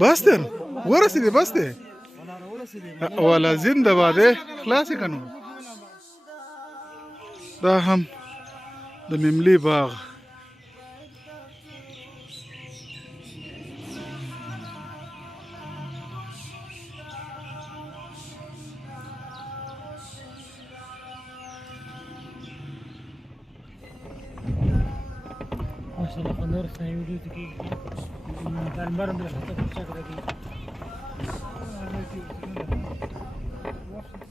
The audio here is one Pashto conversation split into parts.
بس دی ورسېدې بس دی والا زنده باد خلاص یې که نو دا هم د مملې باغ ماشاءالله خنور سنه ویډیو ته کې دلمر مې خطه چک راځي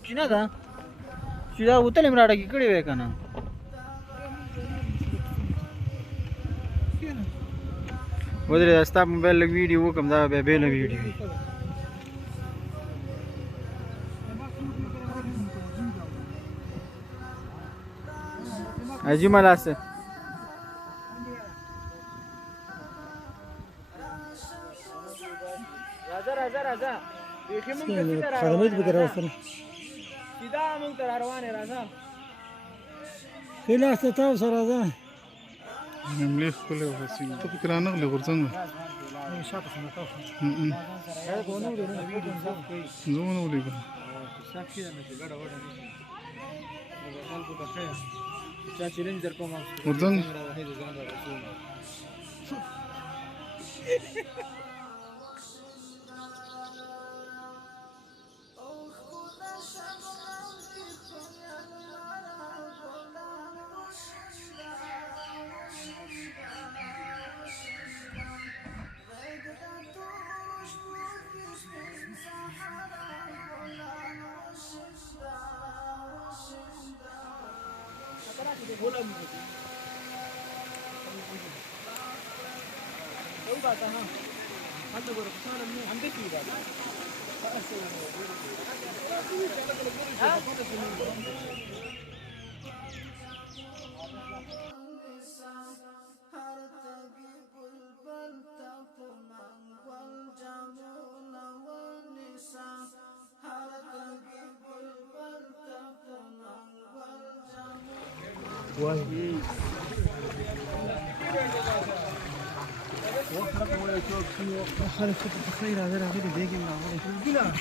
چینه دا چې دا وتل مراړه کې کړي وې کنه ودرې استا موبایل لګ ویډیو وکم دا به به له ویډیو اجي ملاسه راځه بیخي مونږ ته خدمت به راوستل سیدا مونږ ته روانه راځه کله ست تاسو سره راځه مملې خپل وسیل ته فکر نه غلي غورځنګ شاته سم تاسو زونه ولې صافي نه ګډه وډه خلکو ته ښه چا چیلنج در کوم غورځنګ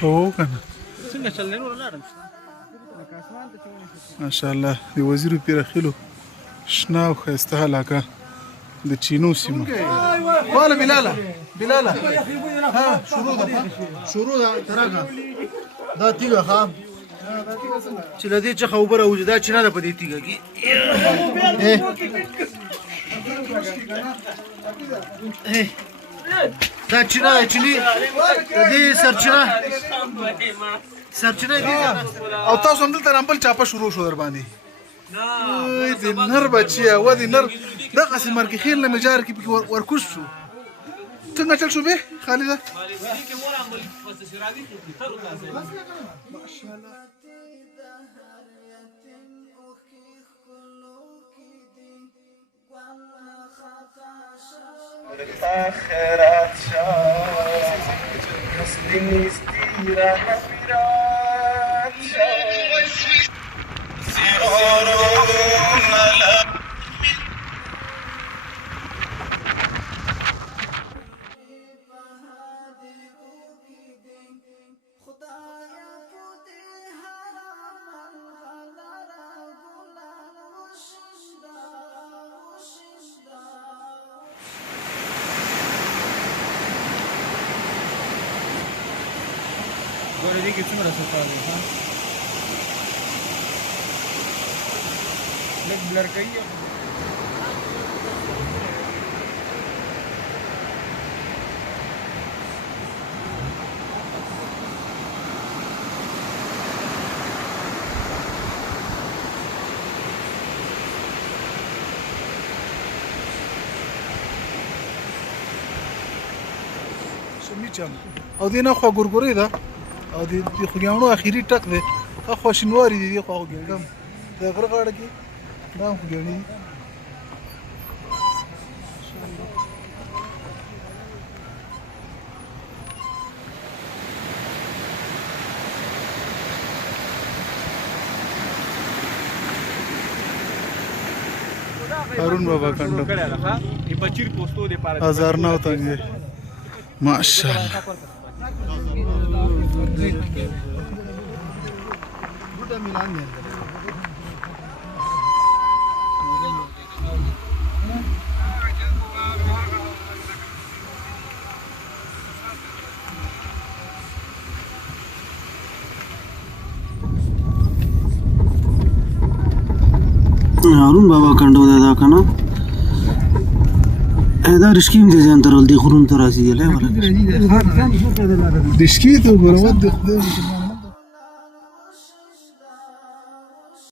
هو کنه څنګه چلنه ولرم ماشاءالله د وزیر پیر خلو شنا او خسته علاقه د چینو سیمه والا بلاله ها شروع ده ترګه دا تیګه خام چې لدی چې خبره اوجه دا چینه ده په دې تیګه کې دا چینه چلی دې سرچینه دې او تاسو هم دلته رامبل چاپه شروع شو در باندې د نر بچیا و د نر دغه سمر کې خیر له مجار کې ورکوش شو څنګه چل شو به خالده آخرت شد مثل نیستی را نفیرت شد زیارون علم ګورې دې کې څومره سفر دی ها لږ بلر کوي شمیچم او دینه خو ګورګورې ده او د خوګیانو اخیری ټک دی خو شینواری دی خو خوګیانګم دا غره غاړه کې دا خوګیانی هارون بابا کنڈو 1009 تنگه ماشاءالله هارون بابا کنډو دا کنه دا رشکیم دي ځان ترول دي خورون ترازي دی له ولا دشکی ته ورود د خدای